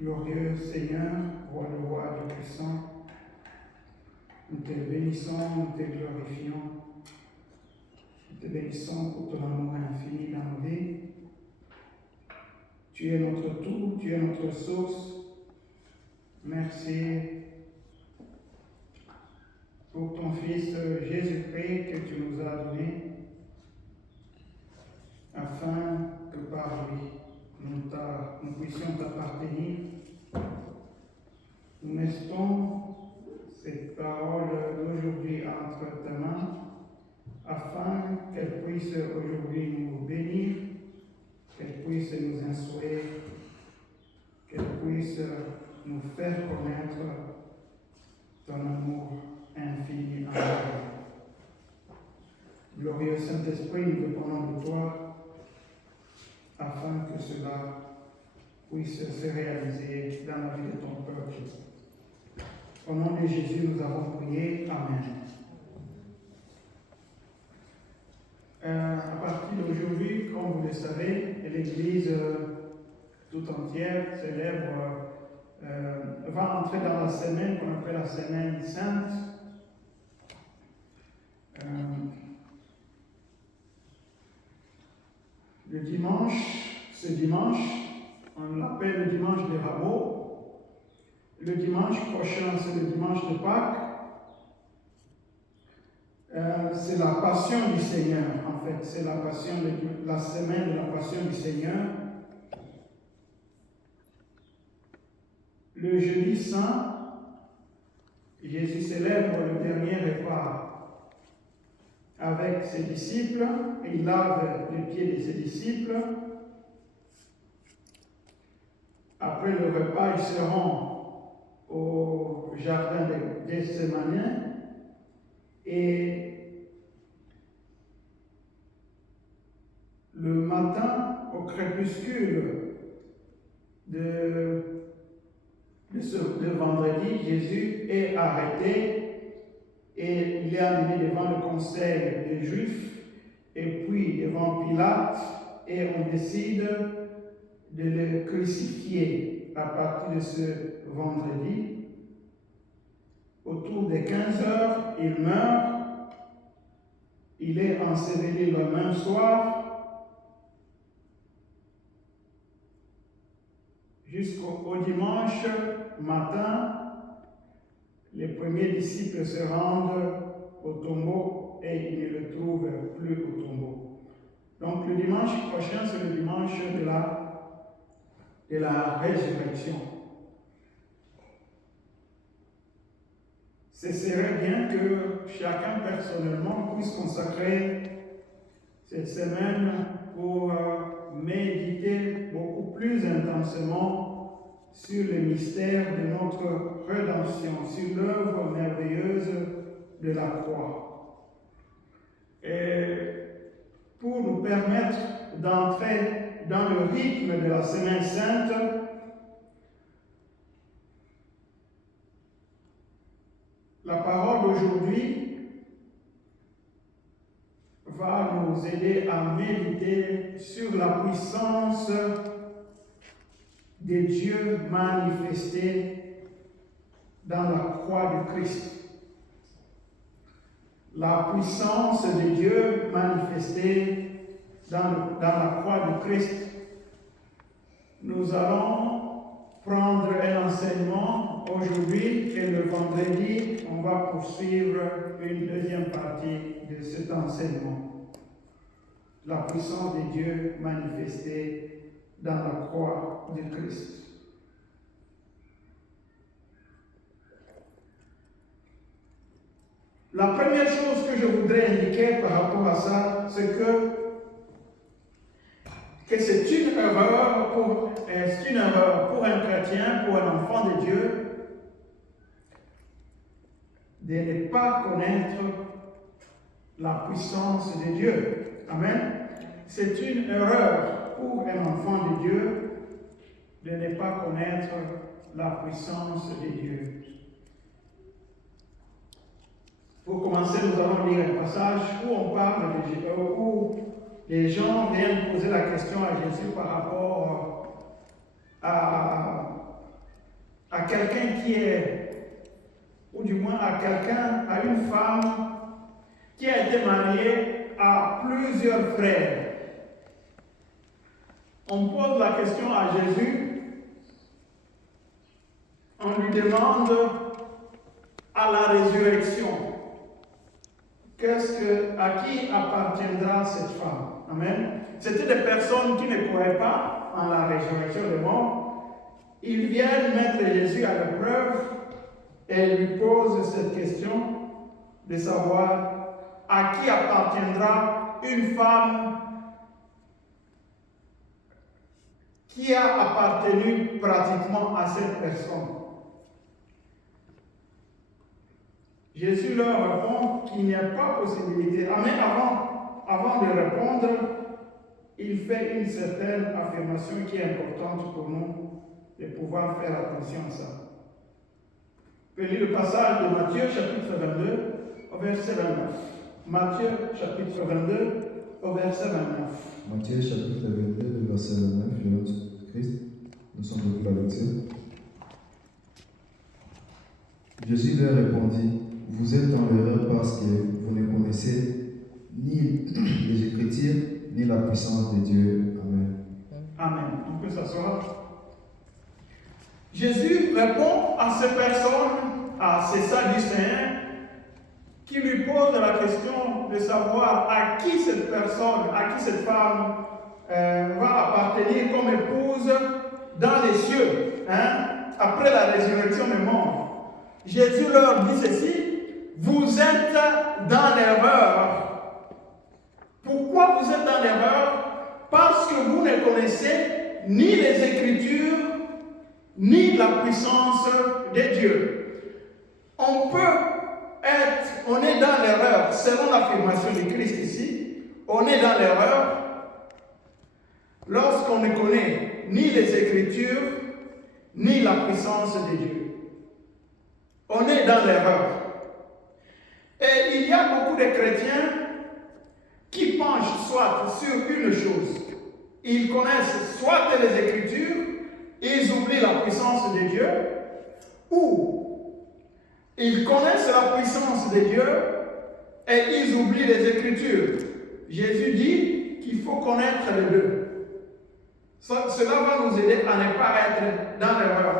Glorieux Seigneur, roi le roi du puissant, nous te bénissons, nous te glorifions, nous te bénissons pour ton amour infini dans nos vies. Tu es notre tout, tu es notre source. Merci pour ton Fils Jésus-Christ que tu nous as donné, afin que par lui nous puissions t'appartenir. Nous mettons cette parole d'aujourd'hui entre ta main, afin qu'elle puisse aujourd'hui nous bénir, qu'elle puisse nous instruire, qu'elle puisse nous faire connaître ton amour infini en nous. Glorieux Saint-Esprit, nous dépendons de toi, afin que cela puisse se réaliser dans la vie de ton peuple. Au nom de Jésus, nous avons prié. Amen. À partir d'aujourd'hui, comme vous le savez, l'Église tout entière va entrer dans la semaine qu'on appelle la semaine sainte. Ce dimanche, on l'appelle le dimanche des rameaux. Le dimanche prochain, c'est le dimanche de Pâques. C'est la passion du Seigneur, en fait. C'est la semaine de la passion du Seigneur. Le jeudi saint, Jésus célèbre le dernier repas avec ses disciples. Il lave les pieds de ses disciples. Après le repas, ils se rend au jardin de Gethsémani et le matin, au crépuscule de vendredi, Jésus est arrêté et il est amené devant le conseil des Juifs et puis devant Pilate et on décide de le crucifier à partir de ce vendredi. Autour de 15 heures, il meurt. Il est enseveli le même soir. Jusqu'au dimanche matin, les premiers disciples se rendent au tombeau et ils ne le trouvent plus au tombeau. Donc le dimanche prochain, c'est le dimanche de la résurrection. Ce serait bien que chacun personnellement puisse consacrer cette semaine pour méditer beaucoup plus intensément sur le mystère de notre rédemption, sur l'œuvre merveilleuse de la croix. Et pour nous permettre d'entrer dans le rythme de la Semaine Sainte, la parole d'aujourd'hui va nous aider à méditer sur la puissance de Dieu manifestée dans la croix du Christ. La puissance de Dieu manifestée dans la croix du Christ. Nous allons prendre un enseignement aujourd'hui et le vendredi, on va poursuivre une deuxième partie de cet enseignement. La puissance de Dieu manifestée dans la croix du Christ. La première chose que je voudrais indiquer par rapport à ça, c'est que c'est une erreur pour un chrétien, pour un enfant de Dieu, de ne pas connaître la puissance de Dieu. Amen. C'est une erreur pour un enfant de Dieu de ne pas connaître la puissance de Dieu. Pour commencer, nous allons lire un passage où on parle où les gens viennent poser la question à Jésus par rapport à à quelqu'un qui est, ou du moins à quelqu'un, à une femme qui a été mariée à plusieurs frères. On pose la question à Jésus, on lui demande à la résurrection, à qui appartiendra cette femme? Amen. C'était des personnes qui ne croyaient pas en la résurrection des morts. Ils viennent mettre Jésus à l'épreuve et lui posent cette question de savoir à qui appartiendra une femme qui a appartenu pratiquement à cette personne. Jésus leur répond qu'il n'y a pas possibilité. Mais avant de répondre, il fait une certaine affirmation qui est importante pour nous de pouvoir faire attention à ça. Vous pouvez lire le passage de Matthieu chapitre 22 au verset 29. Matthieu chapitre 22 au verset 29. Matthieu chapitre 22, verset 29, le nom de Christ. Nous sommes beaucoup la lecture. Jésus leur répondit, vous êtes dans l'erreur parce que vous ne connaissez ni les Écritures, ni la puissance de Dieu. Amen. Amen. On peut s'asseoir. Jésus répond à ces personnes, à ces Sadducéens, qui lui posent la question de savoir à qui cette personne, à qui cette femme va appartenir comme épouse dans les cieux, après la résurrection des morts. Jésus leur dit ceci, vous êtes dans l'erreur. Pourquoi vous êtes dans l'erreur? Parce que vous ne connaissez ni les Écritures, ni la puissance de Dieu. On est dans l'erreur, selon l'affirmation de Christ ici, on est dans l'erreur lorsqu'on ne connaît ni les Écritures, ni la puissance de Dieu. On est dans l'erreur. Et il y a beaucoup de chrétiens qui penchent soit sur une chose. Ils connaissent soit les Écritures, ils oublient la puissance de Dieu, ou ils connaissent la puissance de Dieu et ils oublient les Écritures. Jésus dit qu'il faut connaître les deux. Cela va nous aider à ne pas être dans l'erreur.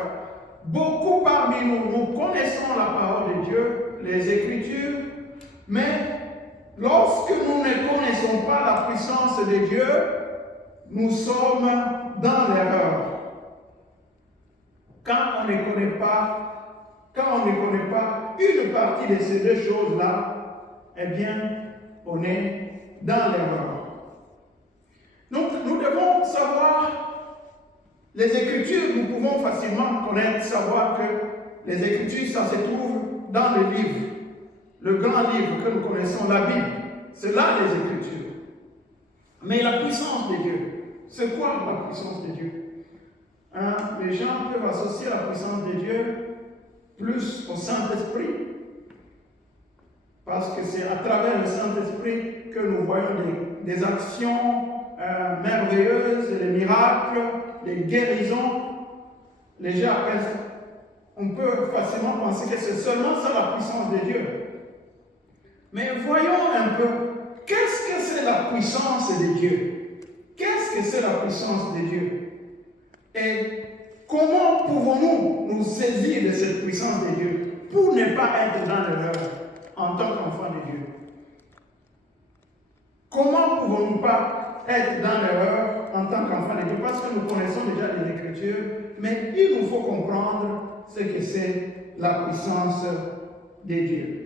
Beaucoup parmi nous connaissons la parole de Dieu, les Écritures, mais lorsque nous ne connaissons pas la puissance de Dieu, nous sommes dans l'erreur. Quand on ne connaît pas une partie de ces deux choses-là, eh bien, on est dans l'erreur. Donc, nous devons savoir les Écritures, nous pouvons facilement connaître, savoir que les Écritures, ça se trouve dans le livre, le grand livre que nous connaissons, la Bible. C'est là les Écritures. Mais la puissance de Dieu, c'est quoi la puissance de Dieu? Les gens peuvent associer la puissance de Dieu plus au Saint-Esprit, parce que c'est à travers le Saint-Esprit que nous voyons des actions merveilleuses, les miracles, les guérisons. Les gens on peut facilement penser que c'est seulement ça la puissance de Dieu. Mais voyons un peu, qu'est-ce que c'est la puissance de Dieu? Qu'est-ce que c'est la puissance de Dieu? Et comment pouvons-nous nous saisir de cette puissance de Dieu pour ne pas être dans l'erreur en tant qu'enfant de Dieu? Comment pouvons-nous pas être dans l'erreur en tant qu'enfant de Dieu? Parce que nous connaissons déjà les Écritures, mais il nous faut comprendre ce que c'est la puissance de Dieu.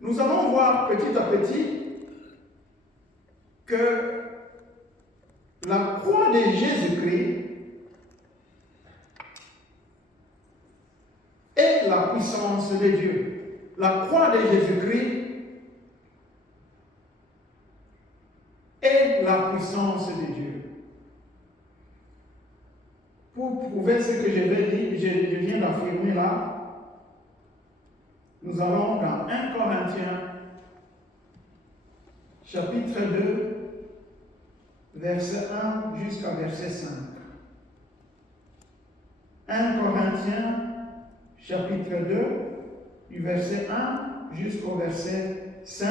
Nous allons voir petit à petit que la croix de Jésus-Christ est la puissance de Dieu. La croix de Jésus-Christ est la puissance de Dieu. Pour prouver ce que je viens d'affirmer là, nous allons dans 1 Corinthiens, chapitre 2, verset 1 jusqu'à verset 5. 1 Corinthiens, chapitre 2, du verset 1 jusqu'au verset 5.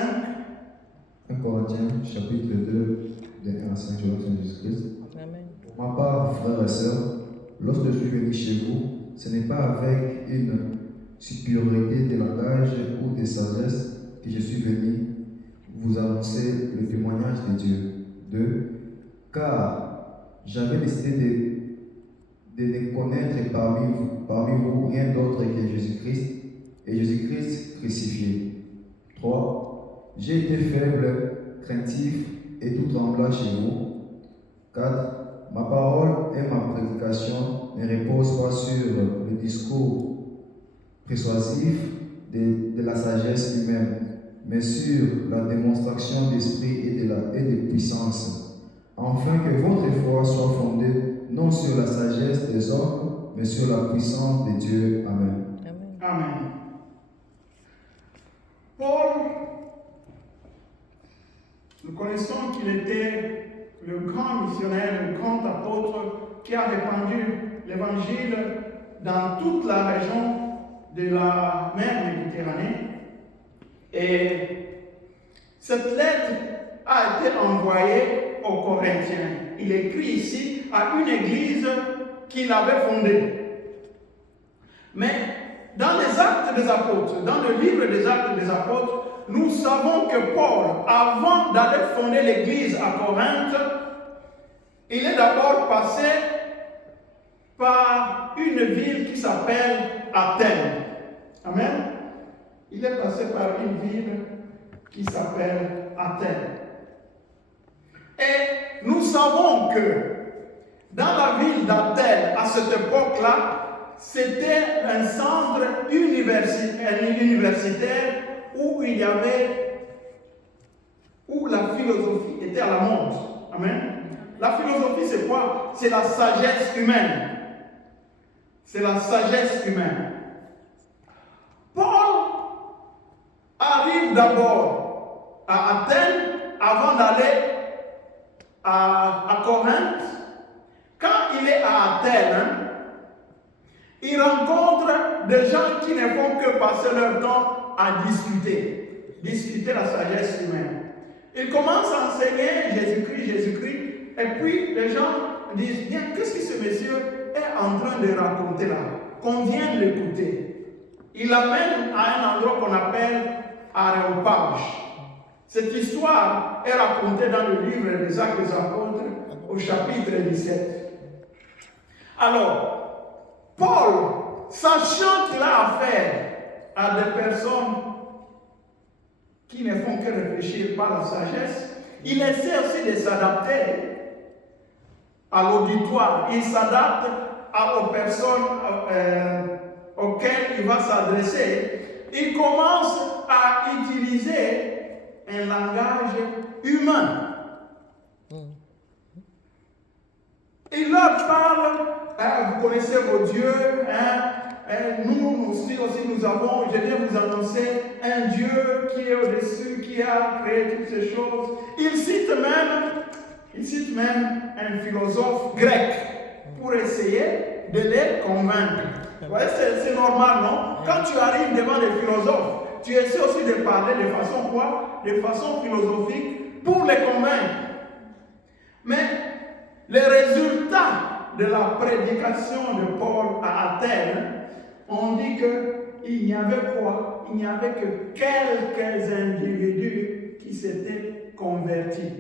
1 Corinthiens, chapitre 2, de 1 à 5, je vais Jésus-Christ. Amen. Pour ma part, frères et sœurs, lorsque je suis venu chez vous, ce n'est pas avec une supériorité de langage ou de sagesse que je suis venu vous annoncer le témoignage de Dieu. 2. Car j'avais décidé de ne connaître parmi vous rien d'autre que Jésus-Christ et Jésus-Christ crucifié. 3. J'ai été faible, craintif et tout tremblant chez vous. 4. Ma parole et ma prédication ne reposent pas sur le discours persuasif de la sagesse humaine, mais sur la démonstration d'esprit et de puissance, afin que votre foi soit fondée non sur la sagesse des hommes, mais sur la puissance de Dieu. Amen. Amen. Amen. Paul, nous connaissons qu'il était le grand missionnaire, le grand apôtre qui a répandu l'évangile dans toute la région de la mer Méditerranée. Et cette lettre a été envoyée aux Corinthiens. Il écrit ici à une église qu'il avait fondée. Mais dans les Actes des Apôtres, dans le livre des Actes des Apôtres, nous savons que Paul, avant d'aller fonder l'église à Corinthe, il est d'abord passé par une ville qui s'appelle Athènes. Amen. Il est passé par une ville qui s'appelle Athènes. Et nous savons que dans la ville d'Athènes, à cette époque-là, c'était un centre universitaire où la philosophie était à la mode. Amen. La philosophie, c'est quoi? C'est la sagesse humaine. C'est la sagesse humaine. Paul arrive d'abord à Athènes avant d'aller à Corinthe. Quand il est à Athènes, il rencontre des gens qui ne font que passer leur temps à discuter la sagesse humaine. Il commence à enseigner Jésus-Christ, et puis les gens disent, bien, qu'est-ce que ce monsieur est en train de raconter là? Qu'on vienne l'écouter. Il l'amène à un endroit qu'on appelle Aréopage. Cette histoire est racontée dans le livre des Actes des Apôtres au chapitre 17. Alors, Paul, sachant qu'il a affaire à des personnes qui ne font que réfléchir par la sagesse, il essaie aussi de s'adapter à l'auditoire. Il s'adapte aux personnes auxquelles il va s'adresser. Il commence à utiliser un langage humain. Il leur parle, vous connaissez vos dieux, nous aussi nous avons, je viens vous annoncer un Dieu qui est au-dessus, qui a créé toutes ces choses. Il cite même un philosophe grec pour essayer de les convaincre. Vous voyez, c'est normal, non? Quand tu arrives devant des philosophes, tu essaies aussi de parler de façon quoi? De façon philosophique pour les convaincre. Mais les résultats de la prédication de Paul à Athènes, on dit qu'il n'y avait quoi? Il n'y avait que quelques individus qui s'étaient convertis.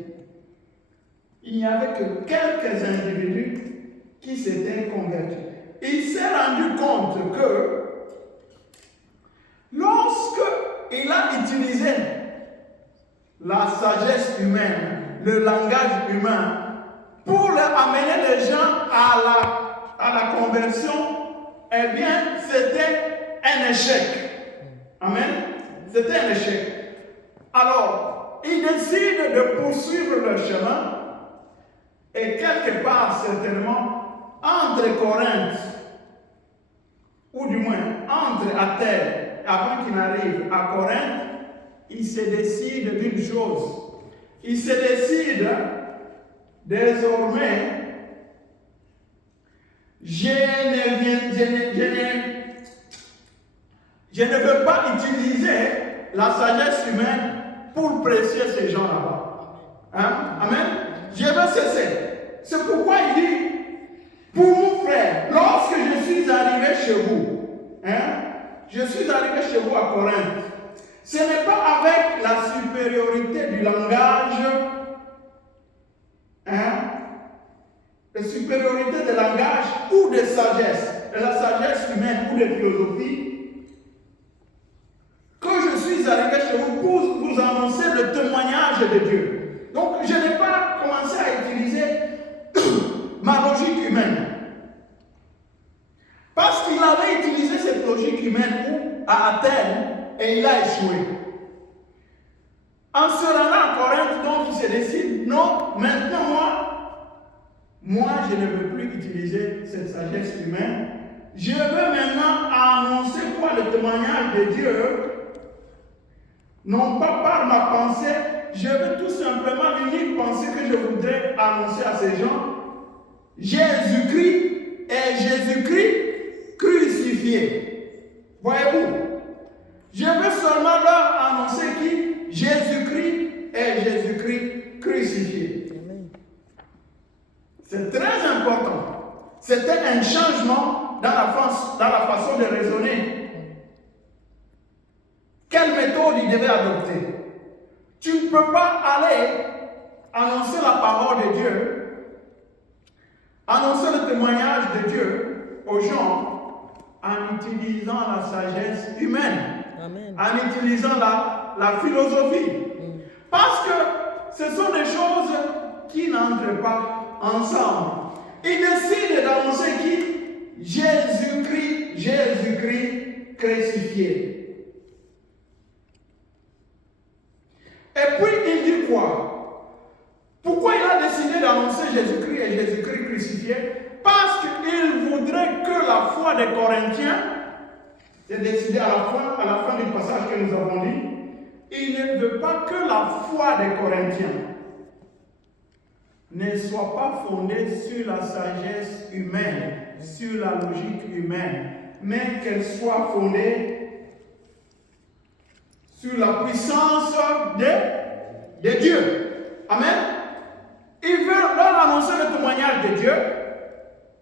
Il n'y avait que quelques individus qui s'étaient convertis. Il s'est rendu compte que lorsque il a utilisé la sagesse humaine, le langage humain, pour amener les gens à la conversion, eh bien, c'était un échec. Amen. C'était un échec. Alors, ils décident de poursuivre leur chemin, et quelque part, certainement, entre Corinthe, ou du moins entre Athènes, avant qu'il n'arrive à Corinthe, il se décide d'une chose. Il se décide désormais, je ne veux pas utiliser la sagesse humaine pour presser ces gens là-bas. Hein? Amen. Je veux cesser. C'est pourquoi il dit, pour mon frère, lorsque je suis arrivé chez vous, je suis arrivé chez vous à Corinthe, ce n'est pas avec la supériorité du langage, la supériorité de langage ou de sagesse, de la sagesse humaine ou de philosophie, que je suis arrivé chez vous pour vous annoncer le témoignage de Dieu. Donc, je n'ai pas commencé à utiliser ma logique humaine. Parce qu'il avait utilisé cette logique humaine à Athènes et il a échoué. En se rendant à Corinthe, donc, il se décide, non, maintenant, moi, je ne veux plus utiliser cette sagesse humaine. Je veux maintenant annoncer quoi le témoignage de Dieu, non pas par ma pensée, je veux tout simplement l'unique pensée que je voudrais annoncer à ces gens, Jésus-Christ est Jésus-Christ crucifié. Voyez-vous, je veux seulement leur annoncer qui Jésus-Christ est Jésus-Christ crucifié. C'est très important. C'était un changement dans la façon de raisonner. Quelle méthode il devait adopter? Tu ne peux pas aller annoncer la parole de Dieu, annoncer le témoignage de Dieu aux gens en utilisant la sagesse humaine, Amen. En utilisant la philosophie. Parce que ce sont des choses qui n'entrent pas ensemble. Il décide d'annoncer qui? Jésus-Christ, Jésus-Christ crucifié. Et puis il dit quoi? Pourquoi il a décidé d'annoncer Jésus-Christ et Jésus-Christ crucifié? Parce qu'il voudrait que la foi des Corinthiens, c'est décidé à la fin du passage que nous avons dit, il ne veut pas que la foi des Corinthiens ne soit pas fondée sur la sagesse humaine, sur la logique humaine, mais qu'elle soit fondée sur la puissance de Dieu. Amen. Il veut leur annoncer le témoignage de Dieu,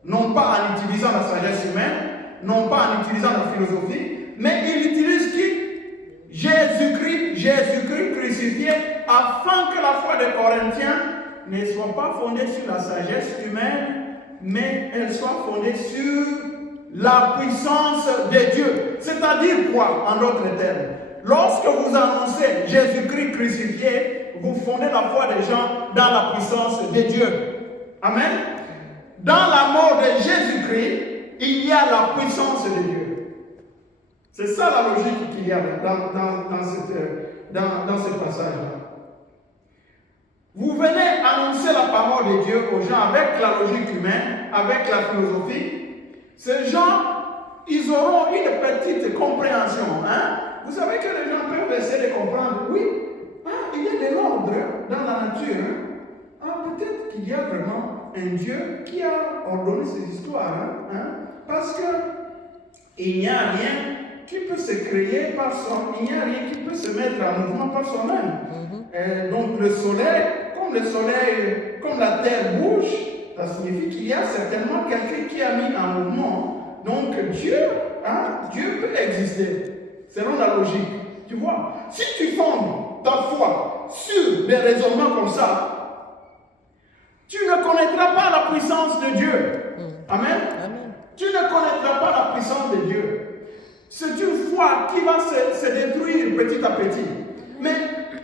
non pas en utilisant la sagesse humaine, non pas en utilisant la philosophie, mais il utilise qui? Jésus-Christ, Jésus-Christ crucifié, afin que la foi des Corinthiens ne soit pas fondée sur la sagesse humaine, mais elle soit fondée sur la puissance de Dieu. C'est-à-dire quoi, en d'autres termes? Lorsque vous annoncez Jésus-Christ crucifié, vous fondez la foi des gens dans la puissance de Dieu. Amen. Dans la mort de Jésus-Christ, il y a la puissance de Dieu. C'est ça la logique qu'il y a dans ce passage-là. Vous venez annoncer la parole de Dieu aux gens avec la logique humaine, avec la philosophie. Ces gens, ils auront une petite compréhension. Vous savez que les gens peuvent essayer de comprendre. Oui, il y a de l'ordre dans la nature. Peut-être qu'il y a vraiment un Dieu qui a ordonné ces histoires. Parce qu'il n'y a rien qui peut se créer par soi. Il n'y a rien qui peut se mettre en mouvement par soi-même. Donc le soleil, comme la terre bouge, ça signifie qu'il y a certainement quelqu'un qui a mis en mouvement. Donc Dieu peut exister. Selon la logique, tu vois. Si tu fondes ta foi sur des raisonnements comme ça, tu ne connaîtras pas la puissance de Dieu. Amen. Tu ne connaîtras pas la puissance de Dieu. C'est une foi qui va se détruire petit à petit. Mais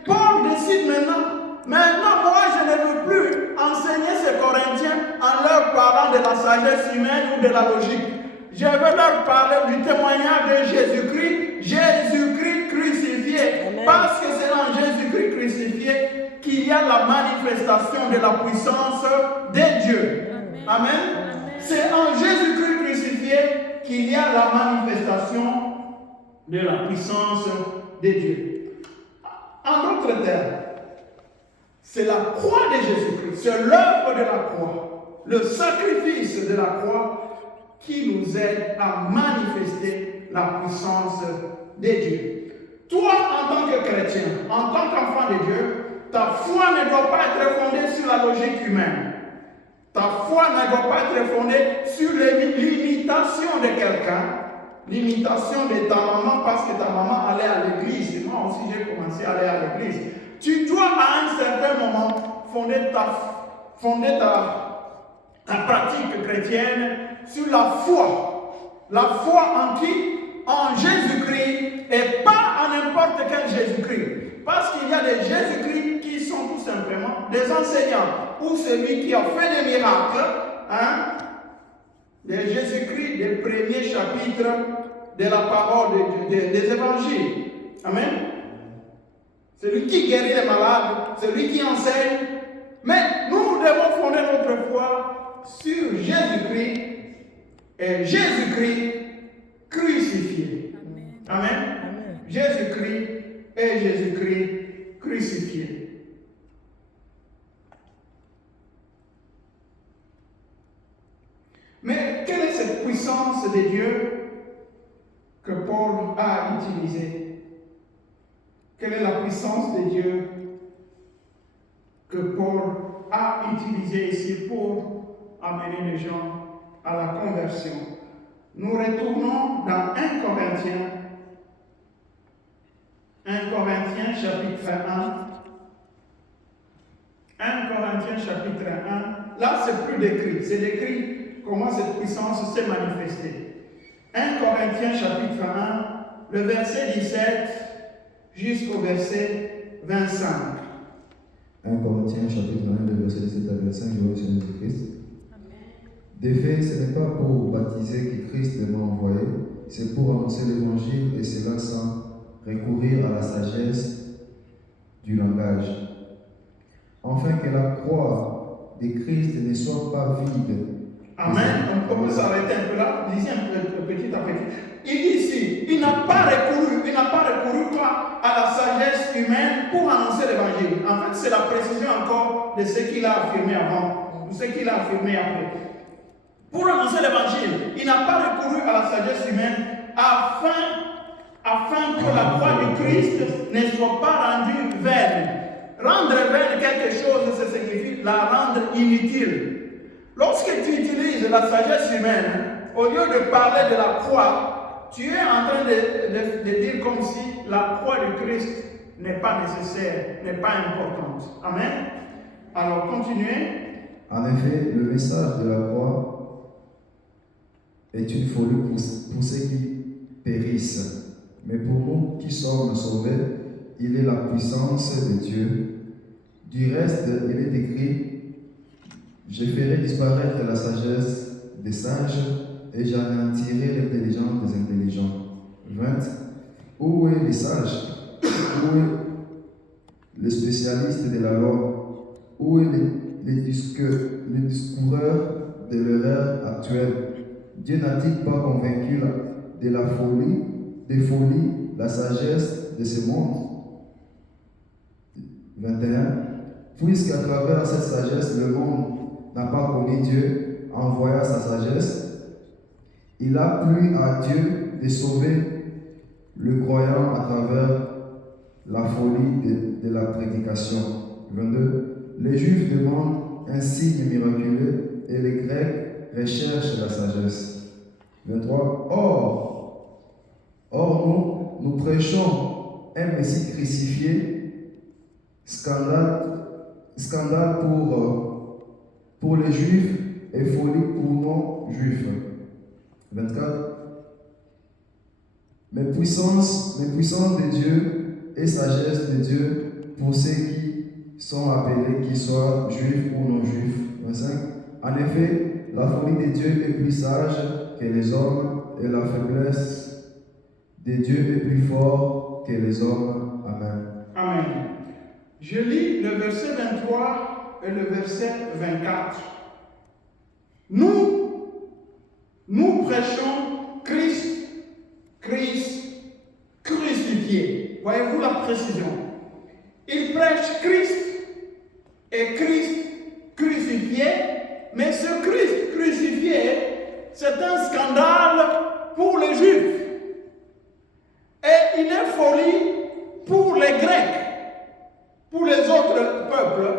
Paul décide maintenant, moi je ne veux plus enseigner ces Corinthiens en leur parlant de la sagesse humaine ou de la logique. Je veux leur parler du témoignage de Jésus-Christ, Jésus-Christ crucifié. Amen. Parce que c'est en Jésus-Christ crucifié qu'il y a la manifestation de la puissance de Dieu. Amen. Amen. C'est en Jésus-Christ crucifié qu'il y a la manifestation de la puissance de Dieu. En d'autres termes, c'est la croix de Jésus-Christ, c'est l'œuvre de la croix, le sacrifice de la croix qui nous aide à manifester la puissance de Dieu. Toi, en tant que chrétien, en tant qu'enfant de Dieu, ta foi ne doit pas être fondée sur la logique humaine. Ta foi ne doit pas être fondée sur l'imitation de quelqu'un, l'imitation de ta maman parce que ta maman allait à l'église. Et moi aussi, j'ai commencé à aller à l'église. Tu dois à un certain moment fonder ta pratique chrétienne sur la foi. La foi en qui? En Jésus-Christ et pas en n'importe quel Jésus-Christ. Parce qu'il y a des Jésus-Christ qui sont tout simplement des enseignants ou celui qui a fait des miracles, des Jésus-Christ des premiers chapitres de la parole des évangiles. Amen. Celui qui guérit les malades, celui qui enseigne. Mais nous devons fonder notre foi sur Jésus-Christ et Jésus-Christ crucifié. Amen. Amen. Jésus-Christ et Jésus-Christ crucifié. Mais quelle est cette puissance de Dieu que Paul a utilisée? Quelle est la puissance de Dieu que Paul a utilisée ici pour amener les gens à la conversion? Nous retournons dans 1 Corinthiens. 1 Corinthiens chapitre 1. 1 Corinthiens chapitre 1. Là, c'est plus décrit. C'est décrit comment cette puissance s'est manifestée. 1 Corinthiens chapitre 1, le verset 17 jusqu'au verset 25. 1 Corinthiens chapitre 1, le verset 17 à 25, je vois au Seigneur Jésus-Christ. De fait, ce n'est pas pour baptiser que Christ m'a envoyé, c'est pour annoncer l'évangile et cela sans recourir à la sagesse du langage. Afin que la croix de Christ ne soit pas vide. Amen. On peut s'arrêter un peu là, lisez un peu petit à petit. Il dit ici, il n'a pas recouru à la sagesse humaine pour annoncer l'évangile. En fait, c'est la précision encore de ce qu'il a affirmé avant, de ce qu'il a affirmé après. Pour annoncer l'évangile, il n'a pas recouru à la sagesse humaine afin que la croix du Christ ne soit pas rendue vaine. Rendre vaine quelque chose, ça signifie la rendre inutile. Lorsque tu utilises la sagesse humaine, au lieu de parler de la croix, tu es en train de dire comme si la croix du Christ n'est pas nécessaire, n'est pas importante. Amen. Alors, continuez. En effet, le message de la croix est une folie pour ceux qui périssent. Mais pour nous qui sommes sauvés, il est la puissance de Dieu. Du reste, il est écrit: je ferai disparaître la sagesse des sages et j'anéantirai l'intelligence des intelligents. 20. Où est les sages? Où est le spécialiste de la loi? Où est les discoureurs de l'erreur actuelle? Dieu n'a-t-il pas convaincu de la folie, la sagesse de ce monde? 21. Puisqu'à travers cette sagesse, le monde n'a pas connu Dieu, envoya sa sagesse, il a plu à Dieu de sauver le croyant à travers la folie de la prédication. 22. Les Juifs demandent un signe miraculeux et les Grecs recherchent la sagesse. 23. Or nous prêchons un Messie crucifié, scandale pour les Juifs et folie pour non-Juifs. 24. Mais puissance de Dieu et sagesse de Dieu pour ceux qui sont appelés, qu'ils soient juifs ou non-juifs. 25. En effet, la folie de Dieu est plus sage que les hommes et la faiblesse de Dieu est plus forte que les hommes. Amen. Amen. Je lis le verset 23 et le verset 24. Nous prêchons Christ crucifié. Voyez-vous la précision? Il prêche Christ et Christ crucifié, mais ce Christ crucifié, c'est un scandale pour les Juifs. Et une folie pour les Grecs, pour les autres peuples.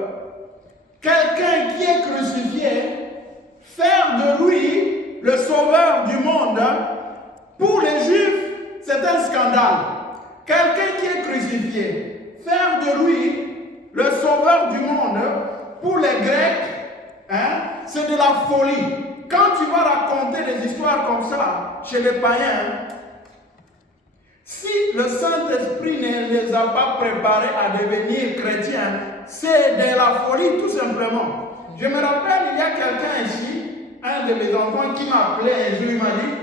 Quelqu'un qui est crucifié, faire de lui le sauveur du monde, pour les Juifs, c'est un scandale. Quelqu'un qui est crucifié, faire de lui le sauveur du monde, pour les Grecs, c'est de la folie. Quand tu vas raconter des histoires comme ça chez les païens, si le Saint-Esprit ne les a pas préparés à devenir chrétiens, c'est de la folie tout simplement. Je me rappelle, il y a quelqu'un ici, un de mes enfants qui m'a appelé un jour, il m'a dit,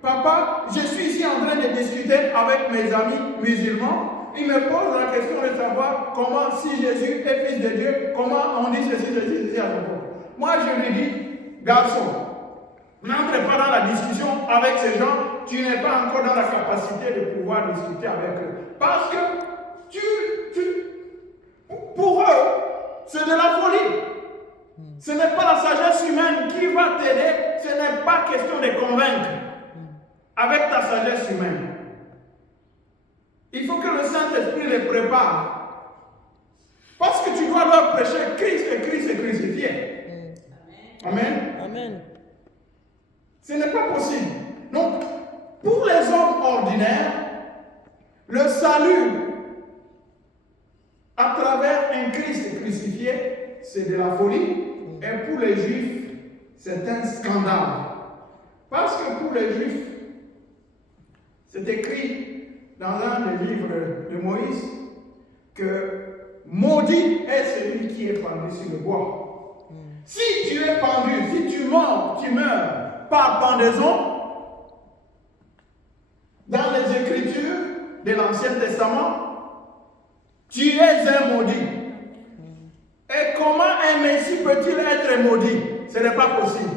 papa, je suis ici en train de discuter avec mes amis musulmans. Il me pose la question de savoir comment, si Jésus est fils de Dieu, comment on dit ceci à son peuple. Moi, je lui dis, garçon, n'entre pas dans la discussion avec ces gens, tu n'es pas encore dans la capacité de pouvoir discuter avec eux. Parce que pour eux, c'est de la folie. Ce n'est pas la sagesse humaine qui va t'aider, ce n'est pas question de convaincre avec ta sagesse humaine. Il faut que le Saint-Esprit les prépare. Parce que tu dois leur prêcher Christ est crucifié. Amen. Amen. Ce n'est pas possible. Donc, pour les hommes ordinaires, le salut à travers un Christ crucifié, c'est de la folie. Et pour les Juifs, c'est un scandale. Parce que pour les Juifs, c'est écrit dans un des livres de Moïse que maudit est celui qui est pendu sur le bois. Si tu es pendu, si tu meurs par pendaison, dans les Écritures de l'Ancien Testament, tu es un maudit. Et comment un Messie peut-il être maudit? Ce n'est pas possible.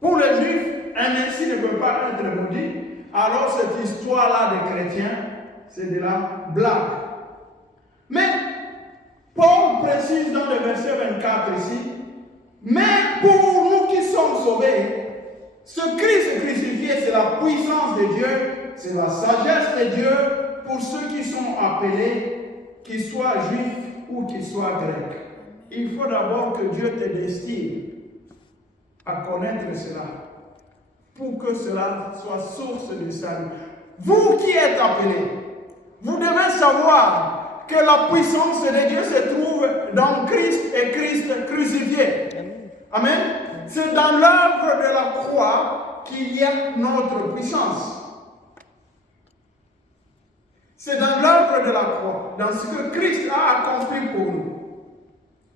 Pour les Juifs, un Messie ne peut pas être maudit. Alors cette histoire-là des chrétiens, c'est de la blague. Mais Paul précise dans le verset 24 ici, mais pour nous qui sommes sauvés, ce Christ crucifié, c'est la puissance de Dieu, c'est la sagesse de Dieu pour ceux qui sont appelés, qu'ils soient juifs ou qu'ils soient grecs. Il faut d'abord que Dieu te destine à connaître cela, pour que cela soit source de salut. Vous qui êtes appelés, vous devez savoir que la puissance de Dieu se trouve dans Christ et Christ crucifié. Amen. C'est dans l'œuvre de la croix qu'il y a notre puissance. C'est dans l'œuvre de la croix, dans ce que Christ a accompli pour nous,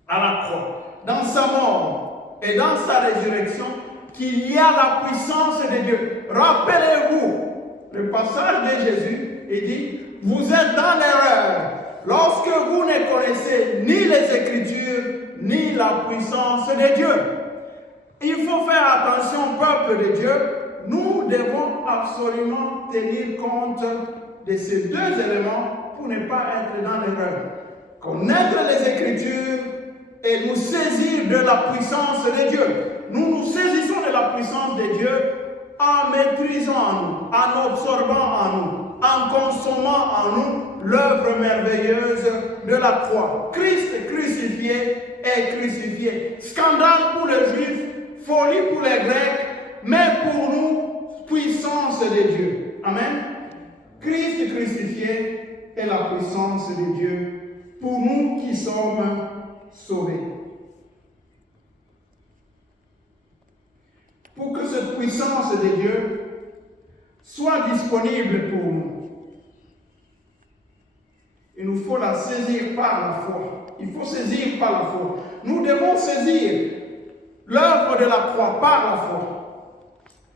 à la croix, dans sa mort et dans sa résurrection, qu'il y a la puissance de Dieu. Rappelez-vous le passage de Jésus, il dit, vous êtes dans l'erreur lorsque vous ne connaissez ni les Écritures, ni la puissance de Dieu. Il faut faire attention, peuple de Dieu, nous devons absolument tenir compte de ces deux éléments pour ne pas être dans l'erreur. Connaître les Écritures et nous saisir de la puissance de Dieu. Nous saisissons de la puissance de Dieu en maîtrisant en nous, en absorbant en nous, en consommant en nous l'œuvre merveilleuse de la croix. Christ crucifié est crucifié. Scandale pour les Juifs, folie pour les Grecs, mais pour nous, puissance de Dieu. Amen. Christ crucifié est la puissance de Dieu pour nous qui sommes sauvés. Pour que cette puissance de Dieu soit disponible pour nous, il nous faut la saisir par la foi. Il faut saisir par la foi. Nous devons saisir l'œuvre de la croix par la foi.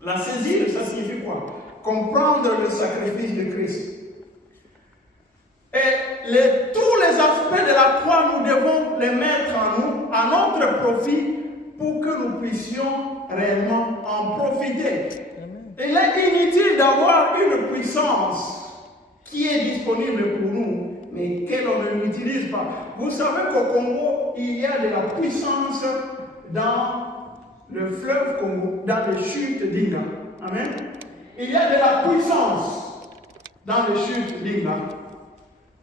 La saisir, ça signifie quoi? Comprendre le sacrifice de Christ. Et tous les aspects de la croix, nous devons les mettre en nous, à notre profit, pour que nous puissions réellement en profiter. Il est inutile d'avoir une puissance qui est disponible pour nous, mais qu'elle ne l'utilise pas. Vous savez qu'au Congo, il y a de la puissance dans le fleuve Congo, dans les chutes d'Inga. Amen. Il y a de la puissance dans les chutes d'Inga.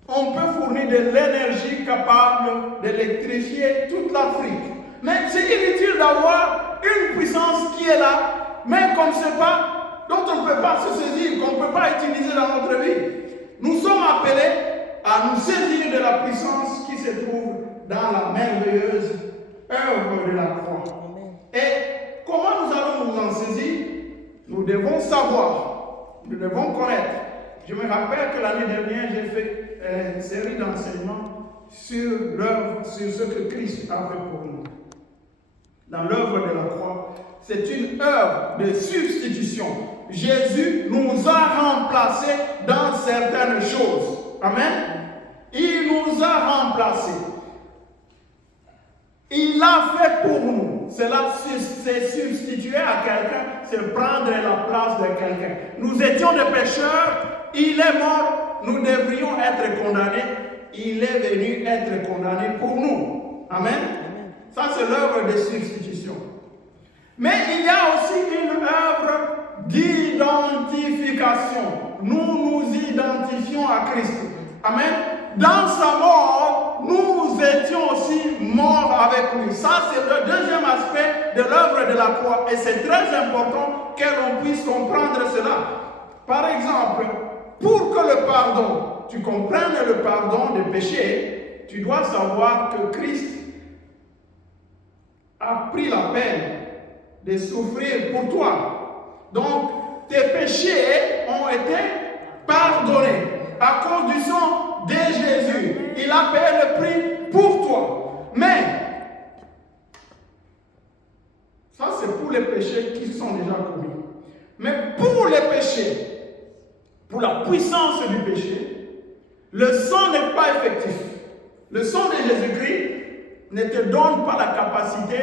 On peut fournir de l'énergie capable d'électrifier toute l'Afrique. Mais c'est inutile d'avoir une puissance qui est là, mais qu'on ne sait pas, dont on ne peut pas se saisir, qu'on ne peut pas utiliser dans notre vie. Nous sommes appelés à nous saisir de la puissance qui se trouve dans la merveilleuse œuvre de la croix. Et comment nous allons nous en saisir? Nous devons savoir, nous devons connaître. Je me rappelle que l'année dernière, j'ai fait une série d'enseignements sur l'œuvre, sur ce que Christ a fait pour nous. Dans l'œuvre de la croix, c'est une œuvre de substitution. Jésus nous a remplacés dans certaines choses. Amen. Il nous a remplacés. Il l'a fait pour nous. Cela, c'est substituer à quelqu'un, c'est prendre la place de quelqu'un. Nous étions des pécheurs, il est mort, nous devrions être condamnés. Il est venu être condamné pour nous. Amen. Ça, c'est l'œuvre de substitution. Mais il y a aussi une œuvre d'identification. Nous nous identifions à Christ. Amen. Dans sa mort, nous étions aussi morts avec lui. Ça, c'est le deuxième aspect de l'œuvre de la croix. Et c'est très important que l'on puisse comprendre cela. Par exemple, pour que le pardon, tu comprennes le pardon des péchés, tu dois savoir que Christ a pris la peine de souffrir pour toi. Donc, tes péchés ont été pardonnés à cause du sang de Jésus. Il a payé le prix pour toi. Mais, ça c'est pour les péchés qui sont déjà commis. Mais pour les péchés, pour la puissance du péché, le sang n'est pas effectif. Le sang de Jésus-Christ ne te donne pas la capacité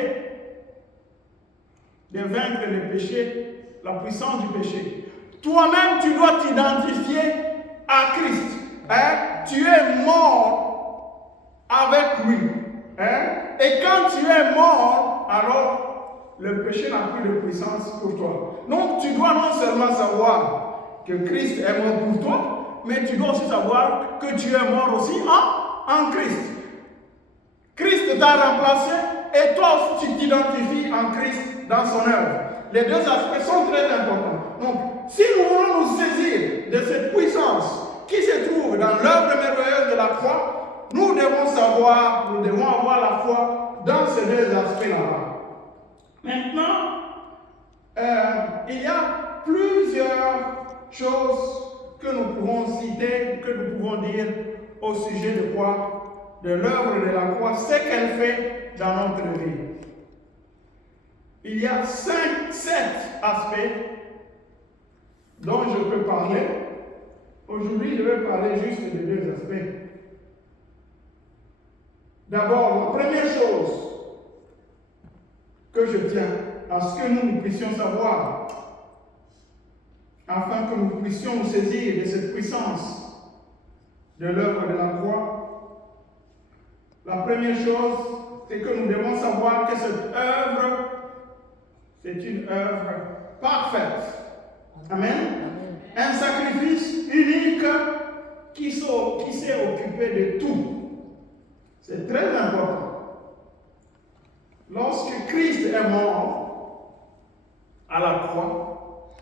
de vaincre le péché, la puissance du péché. Toi-même, tu dois t'identifier à Christ. Hein? Tu es mort avec lui. Hein? Et quand tu es mort, alors le péché n'a plus de puissance pour toi. Donc tu dois non seulement savoir que Christ est mort pour toi, mais tu dois aussi savoir que tu es mort aussi en Christ. Christ t'a remplacé et toi aussi tu t'identifies en Christ dans son œuvre. Les deux aspects sont très importants. Donc, si nous voulons nous saisir de cette puissance qui se trouve dans l'œuvre merveilleuse de la croix, nous devons savoir, nous devons avoir la foi dans ces deux aspects-là. Maintenant, il y a plusieurs choses que nous pouvons citer, que nous pouvons dire au sujet de quoi? De l'œuvre de la croix, ce qu'elle fait dans notre vie. Il y a 7 aspects dont je peux parler. Aujourd'hui, je vais parler juste de 2 aspects. D'abord, la première chose que je tiens à ce que nous puissions savoir, afin que nous puissions nous saisir de cette puissance de l'œuvre de la croix. La première chose, c'est que nous devons savoir que cette œuvre, c'est une œuvre parfaite. Amen. Un sacrifice unique qui s'est occupé de tout. C'est très important. Lorsque Christ est mort à la croix,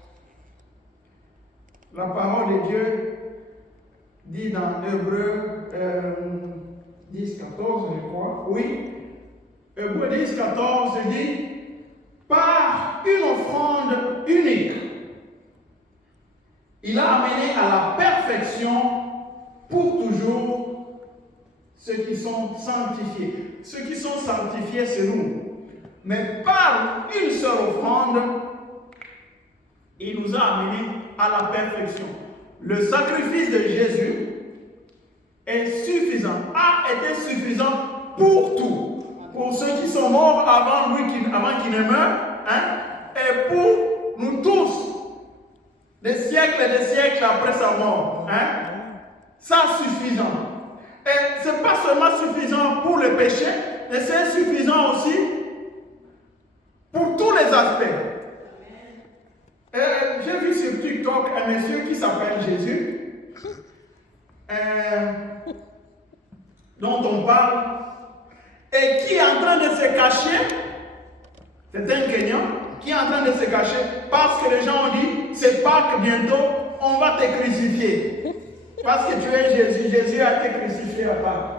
la parole de Dieu dit dans Hébreux 10, 14, je crois, oui, Hébreux 10, 14 dit, par une offrande unique, il a amené à la perfection pour toujours ceux qui sont sanctifiés. Ceux qui sont sanctifiés, c'est nous. Mais par une seule offrande, il nous a amenés à la perfection. Le sacrifice de Jésus est suffisant, a été suffisant pour tout. Pour ceux qui sont morts avant qu'il ne meure, hein, et pour nous tous, des siècles et des siècles après sa mort. Hein, ça suffisant. Et ce n'est pas seulement suffisant pour le péché, mais c'est suffisant aussi pour tous un monsieur qui s'appelle Jésus, dont on parle, et qui est en train de se cacher. C'est un Kenyan qui est en train de se cacher parce que les gens ont dit, c'est Pâques bientôt, on va te crucifier. Parce que tu es Jésus, Jésus a été crucifié à Pâques.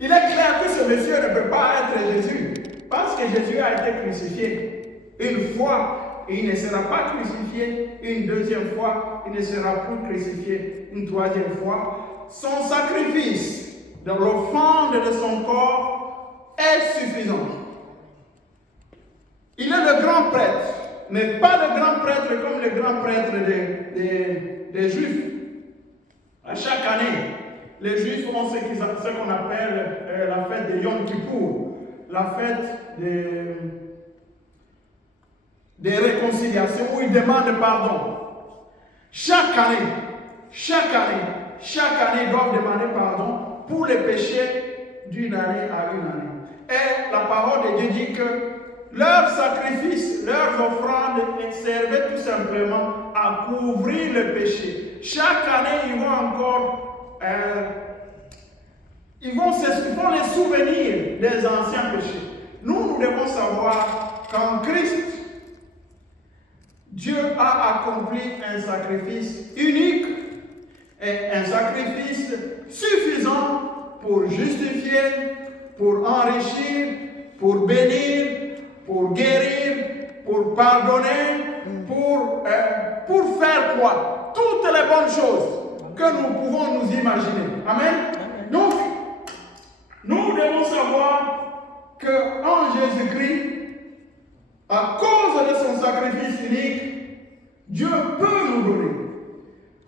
Il est clair que ce monsieur ne peut pas être Jésus, parce que Jésus a été crucifié une fois, et il ne sera pas crucifié une deuxième fois, il ne sera plus crucifié une troisième fois. Son sacrifice, dans l'offrande de son corps, est suffisant. Il est le grand prêtre, mais pas le grand prêtre comme le grand prêtre des Juifs. À chaque année, les Juifs ont ce qu'on appelle la fête de Yom Kippour, la fête des réconciliations, où ils demandent pardon. Chaque année, ils doivent demander pardon pour les péchés d'une année à une année. Et la parole de Dieu dit que leurs sacrifices, leurs offrandes servaient tout simplement à couvrir le péché. Chaque année, ils vont encore, ils vont les souvenir des anciens péchés. Nous devons savoir qu'en Christ, Dieu a accompli un sacrifice unique et un sacrifice suffisant pour justifier, pour enrichir, pour bénir, pour guérir, pour pardonner, pour faire quoi? Toutes les bonnes choses que nous pouvons nous imaginer. Amen. Donc, nous devons savoir qu'en Jésus-Christ, à cause de son sacrifice unique, Dieu peut nous donner.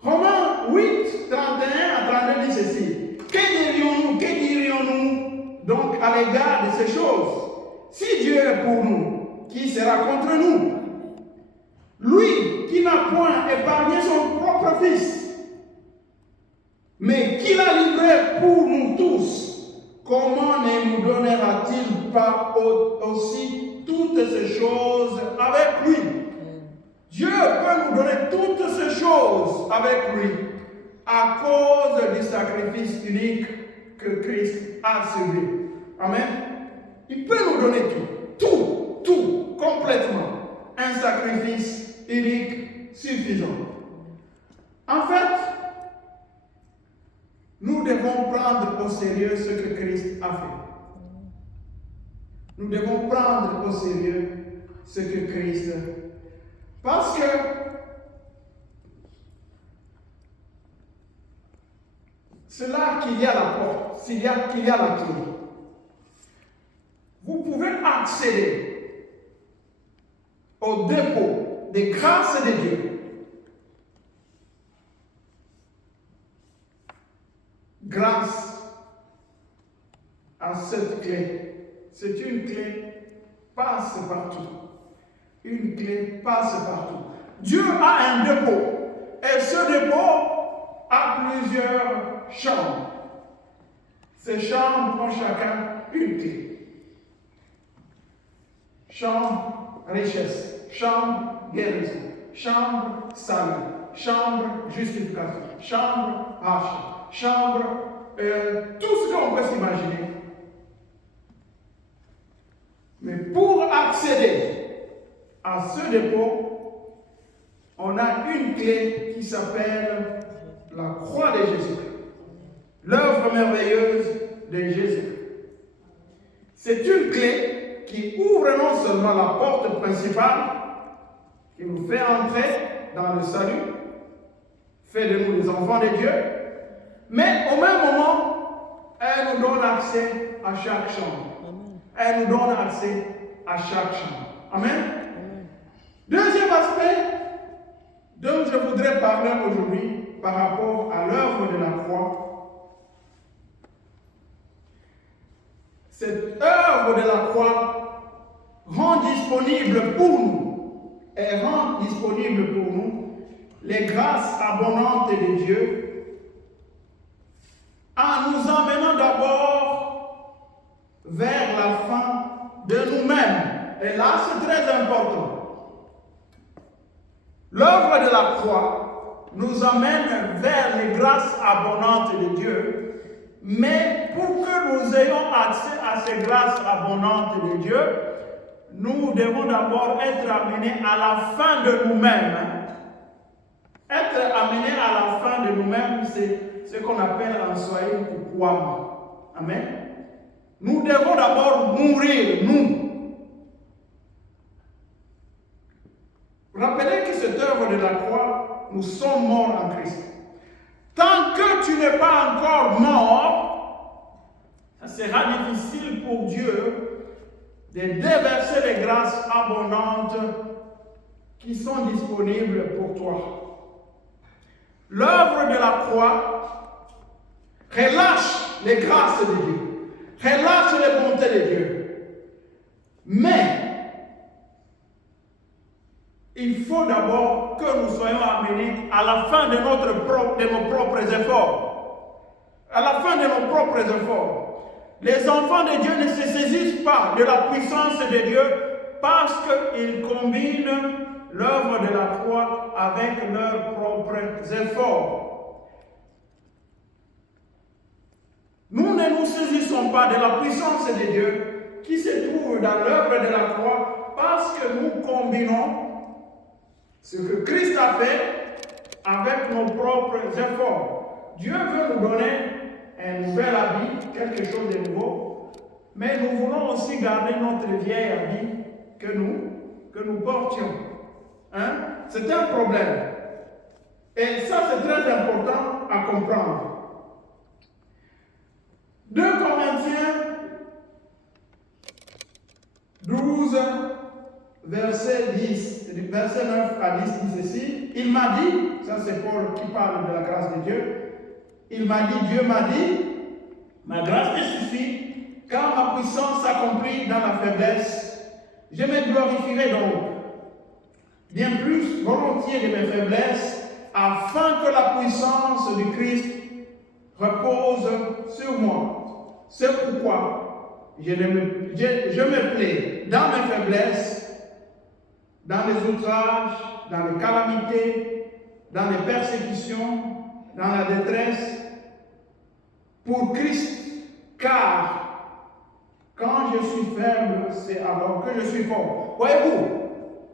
Romains 8, 31 à 32 dit ceci. Que dirions-nous donc à l'égard de ces choses? Si Dieu est pour nous, qui sera contre nous? Lui qui n'a point épargné son propre Fils, mais qui l'a livré pour nous tous, comment ne nous donnera-t-il pas aussi toutes ces choses avec lui? Dieu peut nous donner toutes ces choses avec lui à cause du sacrifice unique que Christ a subi. Amen. Il peut nous donner tout, complètement. Un sacrifice unique suffisant. En fait, nous devons prendre au sérieux ce que Christ a fait. Nous devons prendre au sérieux ce que Christ a fait. Parce que c'est là qu'il y a la porte, qu'il y a la clé. Vous pouvez accéder au dépôt des grâces de Dieu grâce à cette clé. C'est une clé passe-partout. Une clé passe-partout. Dieu a un dépôt. Et ce dépôt a plusieurs chambres. Ces chambres ont chacun une clé. Chambre richesse, chambre guérison, chambre salut, chambre justification, chambre rachat, chambre, tout ce qu'on peut s'imaginer. Mais pour accéder à ce dépôt, on a une clé qui s'appelle la croix de Jésus-Christ, l'œuvre merveilleuse de Jésus-Christ. C'est une clé qui ouvre non seulement la porte principale, qui nous fait entrer dans le salut, fait de nous les enfants de Dieu, mais au même moment, elle nous donne accès à chaque chambre. Elle nous donne accès à chaque chambre. Amen. Deuxième aspect dont je voudrais parler aujourd'hui par rapport à l'œuvre de la croix. Cette œuvre de la croix rend disponible pour nous et rend disponible pour nous les grâces abondantes de Dieu en nous emmenant d'abord vers la fin de nous-mêmes. Et là, c'est très important. L'œuvre de la croix nous amène vers les grâces abondantes de Dieu, mais pour que nous ayons accès à ces grâces abondantes de Dieu, nous devons d'abord être amenés à la fin de nous-mêmes. Être amenés à la fin de nous-mêmes, c'est ce qu'on appelle en Swahili kukwama. Amen. Nous devons d'abord mourir, nous. Rappelez que cette œuvre de la croix, nous sommes morts en Christ. Tant que tu n'es pas encore mort, ça sera difficile pour Dieu de déverser les grâces abondantes qui sont disponibles pour toi. L'œuvre de la croix relâche les grâces de Dieu, relâche les bontés de Dieu. Mais il faut d'abord que nous soyons amenés à la fin de nos propres efforts. À la fin de nos propres efforts. Les enfants de Dieu ne se saisissent pas de la puissance de Dieu parce qu'ils combinent l'œuvre de la croix avec leurs propres efforts. Nous ne nous saisissons pas de la puissance de Dieu qui se trouve dans l'œuvre de la croix parce que nous combinons ce que Christ a fait avec nos propres efforts. Dieu veut nous donner un nouvel habit, quelque chose de nouveau, mais nous voulons aussi garder notre vieil habit que nous portions. Hein? C'est un problème. Et ça, c'est très important à comprendre. 2 Corinthiens 12, verset 9 à 10 dit ceci. Il m'a dit, ça c'est Paul qui parle de la grâce de Dieu, il m'a dit, Dieu m'a dit, ma grâce te suffit, car ma puissance s'accomplit dans la faiblesse. Je me glorifierai donc, bien plus volontiers de mes faiblesses, afin que la puissance du Christ repose sur moi. C'est pourquoi je me plais dans mes faiblesses, dans les outrages, dans les calamités, dans les persécutions, dans la détresse, pour Christ, car quand je suis faible, c'est alors que je suis fort. Voyez-vous,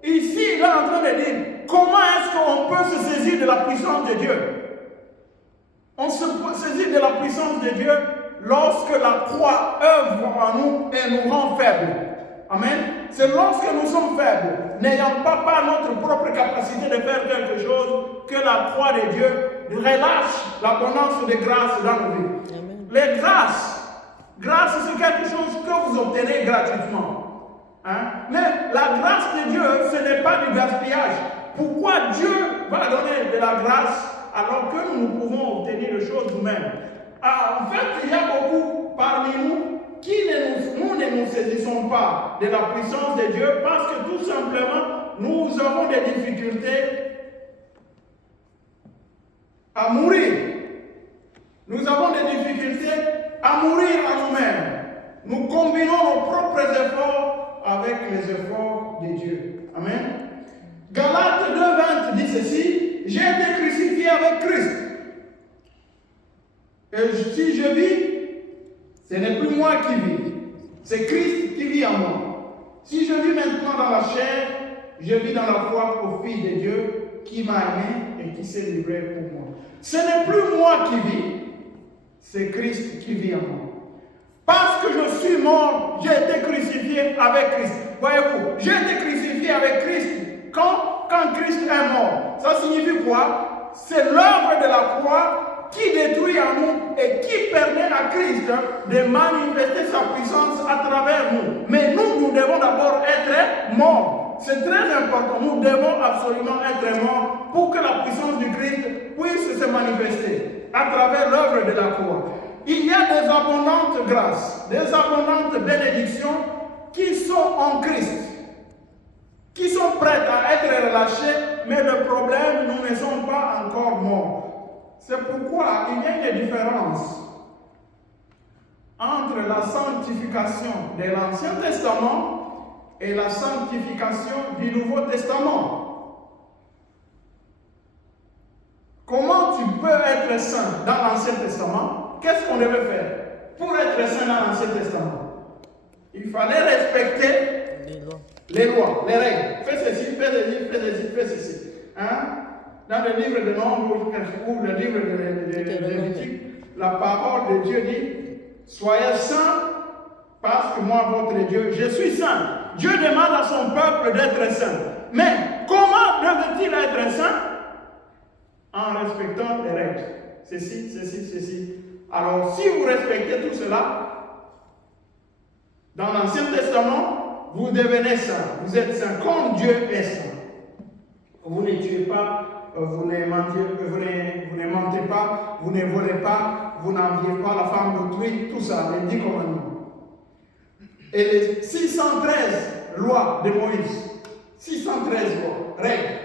ici, il est en train de dire, comment est-ce qu'on peut se saisir de la puissance de Dieu? On se saisit de la puissance de Dieu lorsque la croix œuvre en nous et nous rend faibles. Amen. C'est lorsque nous sommes faibles, n'ayant pas notre propre capacité de faire quelque chose, que la croix de Dieu relâche l'abondance de grâce dans nos vies. Amen. Les grâce c'est quelque chose que vous obtenez gratuitement. Hein? Mais la grâce de Dieu, ce n'est pas du gaspillage. Pourquoi Dieu va donner de la grâce alors que nous pouvons obtenir les choses nous-mêmes? En fait, il y a beaucoup parmi nous qui nous ne nous saisissons pas de la puissance de Dieu parce que tout simplement, nous avons des difficultés à mourir. Nous avons des difficultés à mourir à nous-mêmes. Nous combinons nos propres efforts avec les efforts de Dieu. Amen. Galates 2:20 dit ceci, j'ai été crucifié avec Christ. Et si je vis, ce n'est plus moi qui vis, c'est Christ qui vit en moi. Si je vis maintenant dans la chair, je vis dans la foi au Fils de Dieu qui m'a aimé et qui s'est livré pour moi. Ce n'est plus moi qui vis, c'est Christ qui vit en moi. Parce que je suis mort, j'ai été crucifié avec Christ. Voyez-vous, j'ai été crucifié avec Christ quand Christ est mort. Ça signifie quoi? C'est l'œuvre de la croix qui détruit en nous et qui permet à Christ de manifester sa puissance à travers nous. Mais nous devons d'abord être morts. C'est très important. Nous devons absolument être morts pour que la puissance du Christ puisse se manifester à travers l'œuvre de la croix. Il y a des abondantes grâces, des abondantes bénédictions qui sont en Christ, qui sont prêtes à être relâchées, mais le problème, nous ne sommes pas encore morts. C'est pourquoi il y a une différence entre la sanctification de l'Ancien Testament et la sanctification du Nouveau Testament. comment tu peux être saint dans l'Ancien Testament? Qu'est-ce qu'on devait faire pour être saint dans l'Ancien Testament? Il fallait respecter les lois, les règles. Fais ceci, fais ceci, fais ceci, fais ceci. Hein? Dans le livre de Nombres ou le livre de Lévitique, la parole de Dieu dit, soyez saints parce que moi, votre Dieu, je suis saint. Dieu demande à son peuple d'être saint. Mais comment devait-il être saint? En respectant les règles. Ceci, ceci, ceci. Alors, si vous respectez tout cela, dans l'Ancien Testament, vous devenez saint. Vous êtes saint comme Dieu est saint. Vous ne tuez pas, vous ne mentez pas, vous ne volez pas, vous n'enviez pas la femme d'autrui, tout ça, les 10 commandements. Et les 613 lois de Moïse, 613 lois, règles.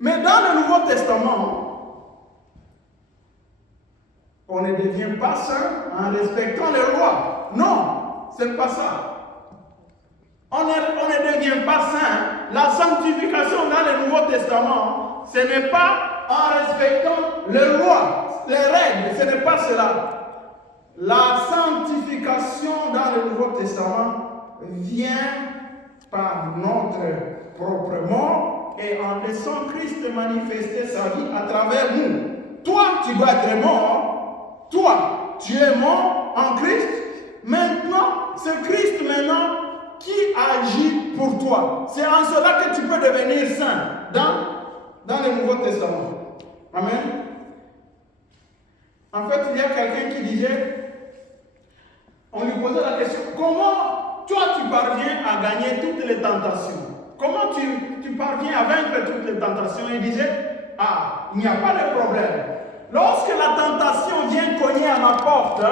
Mais dans le Nouveau Testament, on ne devient pas saint en respectant les lois. Non, ce n'est pas ça. On ne devient pas saint. La sanctification dans le Nouveau Testament, ce n'est pas en respectant les lois, les règles, ce n'est pas cela. La sanctification dans le Nouveau Testament vient par notre propre mort et en laissant Christ manifester sa vie à travers nous. Toi, tu dois être mort. Toi, tu es mort en Christ. Maintenant, c'est Christ maintenant qui agit pour toi. C'est en cela que tu peux devenir saint dans le Nouveau Testament. Amen. En fait, il y a quelqu'un qui disait, on lui posait la question, comment toi tu parviens à gagner toutes les tentations? Comment tu parviens à vaincre toutes les tentations? Il disait, il n'y a pas de problème. Lorsque la tentation vient cogner à ma porte,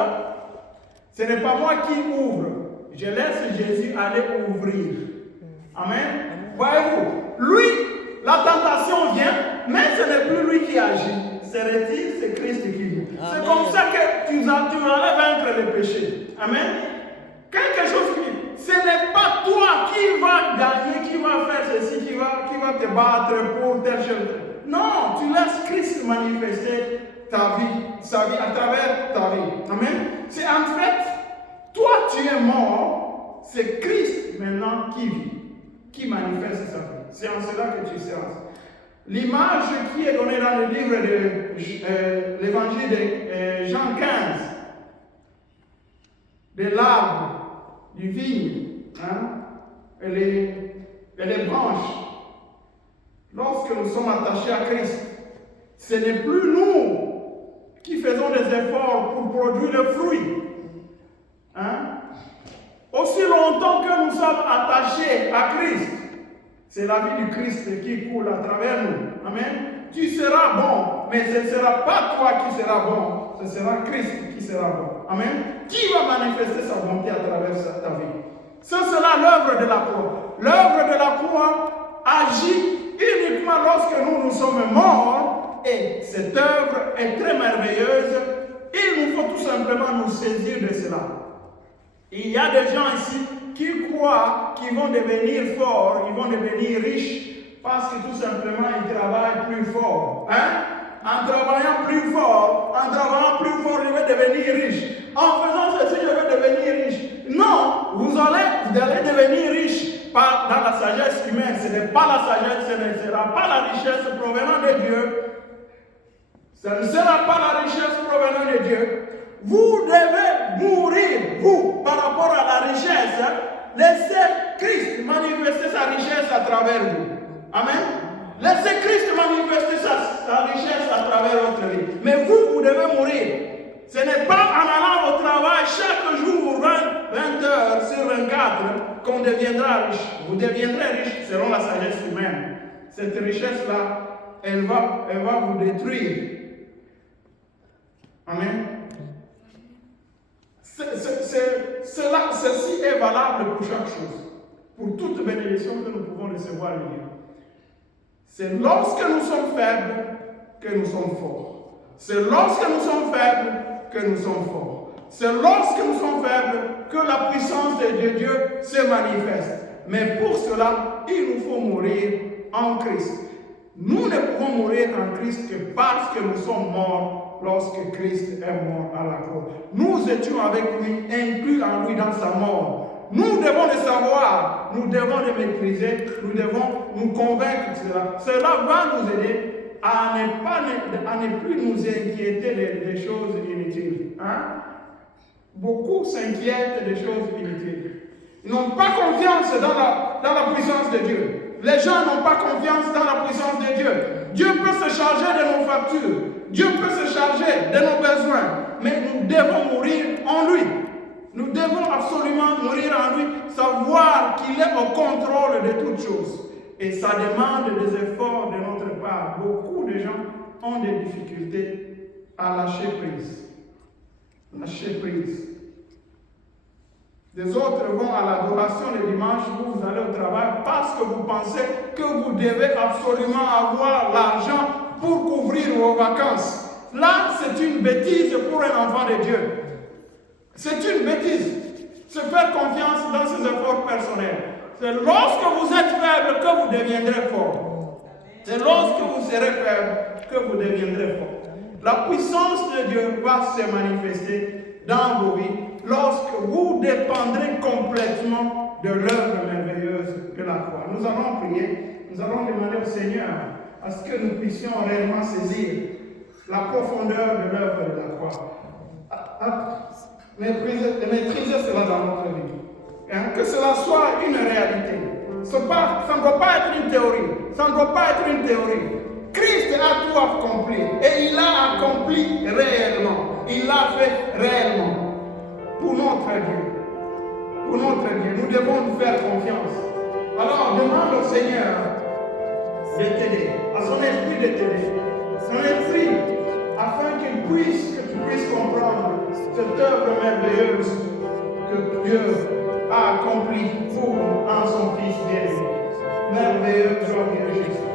ce n'est pas moi qui ouvre. Je laisse Jésus aller ouvrir. Amen. Voyez-vous, lui, la tentation vient, mais ce n'est plus lui qui agit. C'est retire, c'est Christ qui vient. C'est comme ça que tu allais vaincre le péché. Amen. Quelque chose qui, ce n'est pas toi qui vas gagner, qui va faire ceci, qui va te battre pour telle chose. Non, tu laisses Christ manifester ta vie, sa vie à travers ta vie. Amen. C'est en fait, toi tu es mort, c'est Christ maintenant qui vit, qui manifeste sa vie. C'est en cela que tu seras. L'image qui est donnée dans le livre de l'évangile de Jean 15, de l'arbre, du vigne, et les branches, lorsque nous sommes attachés à Christ, ce n'est plus nous qui faisons des efforts pour produire le fruit. Aussi longtemps que nous sommes attachés à Christ, c'est la vie du Christ qui coule à travers nous. Amen. Tu seras bon, mais ce ne sera pas toi qui seras bon, ce sera Christ qui sera bon. Amen. Qui va manifester sa bonté à travers ta vie? C'est cela l'œuvre de la croix. L'œuvre de la croix agit uniquement lorsque nous sommes morts, et cette œuvre est très merveilleuse. Il nous faut tout simplement nous saisir de cela. Il y a des gens ici qui croient qu'ils vont devenir forts, ils vont devenir riches, parce que tout simplement ils travaillent plus fort. En travaillant plus fort, je vais devenir riche. En faisant ceci, je vais devenir riche. Non, vous allez devenir riche dans la sagesse humaine. Ce n'est pas la sagesse, ce ne sera pas la richesse provenant de Dieu. Ce ne sera pas la richesse provenant de Dieu. Vous devez mourir, vous, par rapport à la richesse. Laissez Christ manifester sa richesse à travers vous. Amen. Laissez Christ manifester sa richesse à travers votre vie. Mais vous devez mourir. Ce n'est pas en allant au travail chaque jour, 20 heures sur 24, qu'on deviendra riche. Vous deviendrez riche selon la sagesse humaine. Cette richesse-là, elle va vous détruire. Amen. Ceci est valable pour chaque chose. Pour toute bénédiction que nous pouvons recevoir de Dieu. C'est lorsque nous sommes faibles que nous sommes forts. C'est lorsque nous sommes faibles que nous sommes forts. C'est lorsque nous sommes faibles que la puissance de Dieu se manifeste. Mais pour cela, il nous faut mourir en Christ. Nous ne pouvons mourir en Christ que parce que nous sommes morts lorsque Christ est mort à la croix. Nous étions avec lui, inclus en lui dans sa mort. Nous devons le savoir, nous devons le maîtriser, nous devons nous convaincre de cela. Cela va nous aider à ne plus nous inquiéter des choses inutiles. Hein? Beaucoup s'inquiètent des choses inutiles. Ils n'ont pas confiance dans la puissance de Dieu. Les gens n'ont pas confiance dans la puissance de Dieu. Dieu peut se charger de nos factures. Dieu peut se charger de nos besoins. Mais nous devons mourir en lui. Nous devons absolument mourir en lui, savoir qu'il est au contrôle de toutes choses. Et ça demande des efforts de notre part. Beaucoup de gens ont des difficultés à lâcher prise. Lâcher prise. Les autres vont à l'adoration le dimanche, vous allez au travail parce que vous pensez que vous devez absolument avoir l'argent pour couvrir vos vacances. Là, c'est une bêtise pour un enfant de Dieu. C'est une bêtise. Se faire confiance dans ses efforts personnels. C'est lorsque vous êtes faible que vous deviendrez fort. C'est lorsque vous serez faible que vous deviendrez fort. La puissance de Dieu va se manifester dans vos vies lorsque vous dépendrez complètement de l'œuvre merveilleuse de la croix. Nous allons prier, nous allons demander au Seigneur à ce que nous puissions réellement saisir la profondeur de l'œuvre de la croix. Maîtriser cela dans notre vie. Hein? Que cela soit une réalité. Ça ne doit pas être une théorie. Ça ne doit pas être une théorie. Christ a tout accompli. Et il a accompli réellement. Il l'a fait réellement. Pour notre Dieu. Pour notre Dieu. Nous devons nous faire confiance. Alors demande au Seigneur de t'aider. À son esprit de t'aider. Son esprit, afin que tu puisses comprendre cette œuvre merveilleuse que Dieu a accomplie pour nous en son Fils bien-aimé. Merveilleux, glorieux Jésus.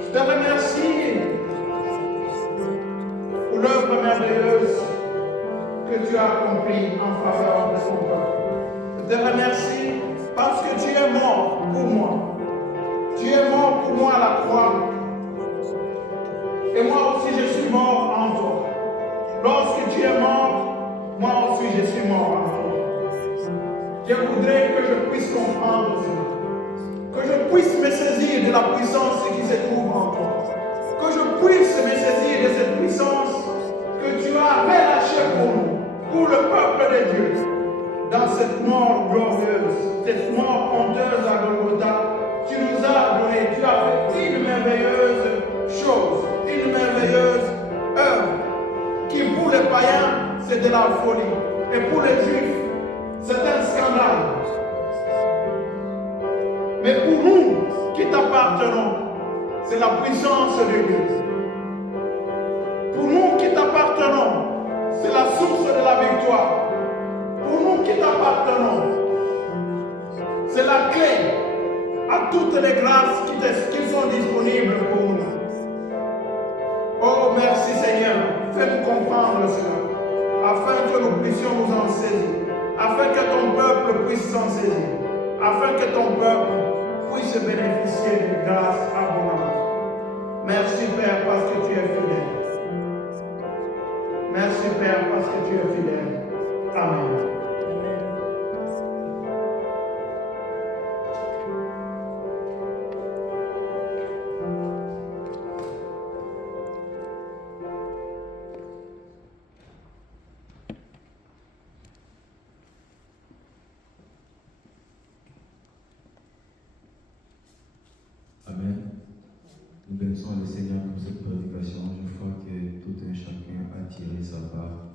Je te remercie pour l'œuvre merveilleuse que tu as accomplie en faveur de son peuple. Je te remercie parce que tu es mort pour moi. Tu es mort pour moi à la croix. Et moi aussi je suis mort en toi. Lorsque tu es mort, moi aussi je suis mort en toi. Je voudrais que je puisse comprendre cela. Que je puisse me saisir de la puissance qui se trouve en toi. Que je puisse me saisir de cette puissance que tu as relâchée pour nous, pour le peuple de Dieu. Dans cette mort glorieuse, cette mort honteuse à Golgotha, tu nous as donné, tu as fait une merveilleuse chose, une merveilleuse œuvre, qui pour les païens, c'est de la folie. Et pour les juifs, c'est un scandale. Mais pour nous qui t'appartenons, c'est la puissance de Dieu. Pour nous qui t'appartenons, c'est la source de la victoire. Pour nous qui t'appartenons, c'est la clé à toutes les grâces qui sont disponibles pour nous. Oh, merci Seigneur, fais-nous comprendre cela, afin que nous puissions nous en saisir, afin que ton peuple puisse s'en saisir, afin que ton peuple puisse bénéficier de grâces abondantes. Merci Père parce que tu es fidèle. Merci Père parce que tu es fidèle. Amen. Amen. Nous bénissons le Seigneur pour cette prédication. Je crois que tout un chacun a tiré sa part